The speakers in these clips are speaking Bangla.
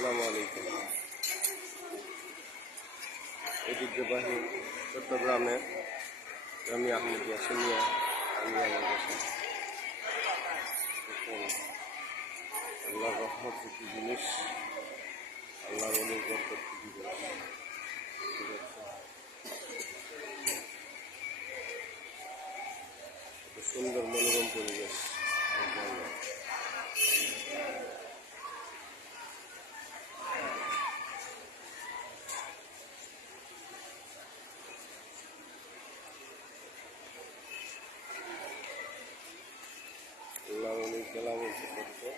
আসসালামু আলাইকুম। ঐতিহ্যবাহী চট্টগ্রামের জামিয়া আহমদিয়া সুন্নিয়া আলিয়া মাদ্রাসা। আল্লাহর রহমত কি জিনিস, আল্লাহর অনেক বরকত কি জিনিস। সুন্দর মনোরম পরিবেশ। আল্লাহর অনেক কালাম করতে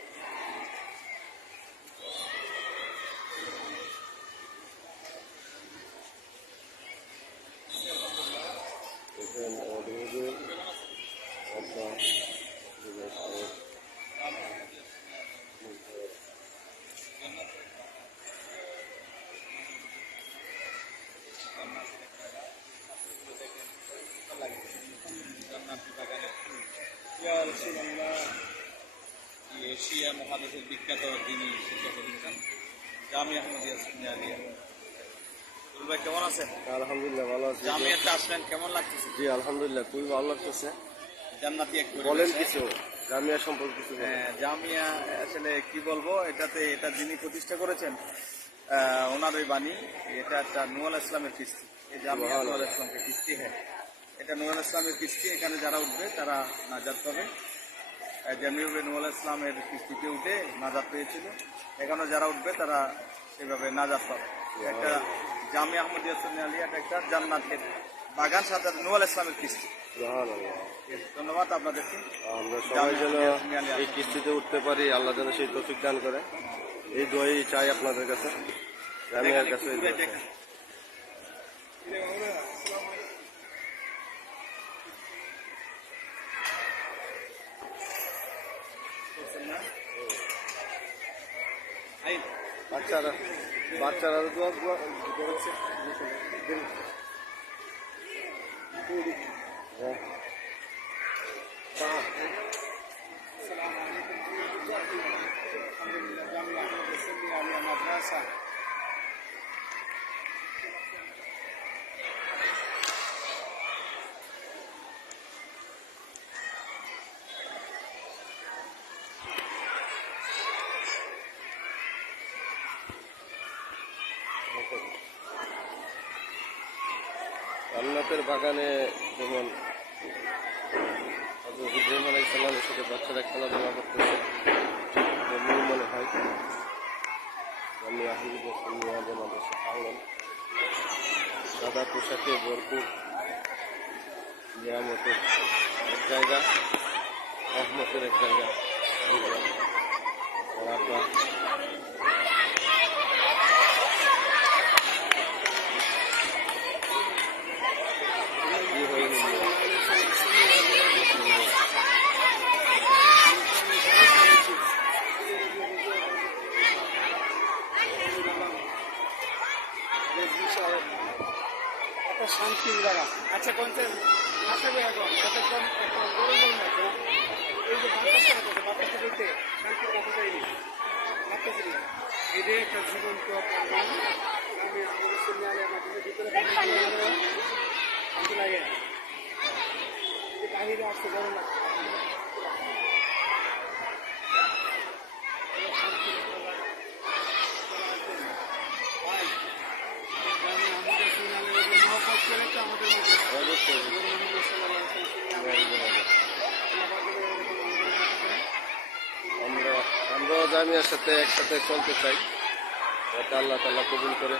এখানে অডিও আপনার এশিয়া মহাদেশের বিখ্যাত তিনি শিক্ষা প্রতিষ্ঠান জামিয়া আহমদিয়া সুন্নিয়া আলিয়া। ভাই কেমন আছেন? আলহামদুলিল্লাহ ভালো আছি। জামিয়াতে আসলেন, কেমন লাগতেছে? জি আলহামদুলিল্লাহ খুবই ভালো লাগতেছে। জান্নাতি এক পরিবেশ। বলেন কিছু জামিয়া সম্পর্কে কিছু বলেন। জামিয়া আসলে কি বলবো, এটা যিনি প্রতিষ্ঠা করেছেন ওনার ওই বাণী, এটা একটা নূর ইসলামের কিস্তি। এই জামিয়া নূর ইসলামের কিস্তি। হ্যাঁ, এটা নূর ইসলামের কিস্তি। এখানে যারা উঠবে তারা নাজাত পাবে। যেমনিভাবে নূর ইসলামের কিস্তিতে উঠে নাজাত পেয়েছিল, এখানে যারা উঠবে তারা সেভাবে নাজাত পাবে। একটা জামিয়া আহমদিয়া সুন্নিয়া আলিয়া একটা জান্নাতের বাগান, সাথে নূর ইসলামের কিস্তি। ধন্যবাদ আপনাদেরকে। আমরা সবাই যেন এই কিস্তিতে উঠতে পারি, আল্লাহ যেন সেই তৌফিক দান করে, এই দোয়াই চাই আপনাদের কাছে, জামিয়ার কাছে। বাচ্চারা দোয়া করেছে। জান্নাতের বাগানে যেমন হযরত ইব্রাহিম আলাইহিস সালামের সাথে বাচ্চারা খেলাধুলা করতেছে, তেমনি মনে হয় জামিয়া আহমদিয়া সুন্নিয়া আলিয়া মাদ্রাসা প্রাঙ্গণ। সাদা পোশাকে ভরপুর, নিয়ামতের এক জায়গা, রহমতের এক জায়গা। একটা শান্তির জায়গা। আচ্ছা কোনটা আসবে এখন কতক্ষণ গরম আছে, এই যে বাতাসটা বলতে শান্তির কথা যায়নি, লাগতেছি না। এটাই একটা জীবন্ত প্রাণ। আমি আমাদের সঙ্গে আলে আমাদের ভিতরে শান্তি লাগে, বাহিরে আসতে গরম লাগছে। আমরাও আমরা জামিয়ার সাথে একসাথে চলতে চাই, যাতে আল্লাহ তাআলা কবুল করে।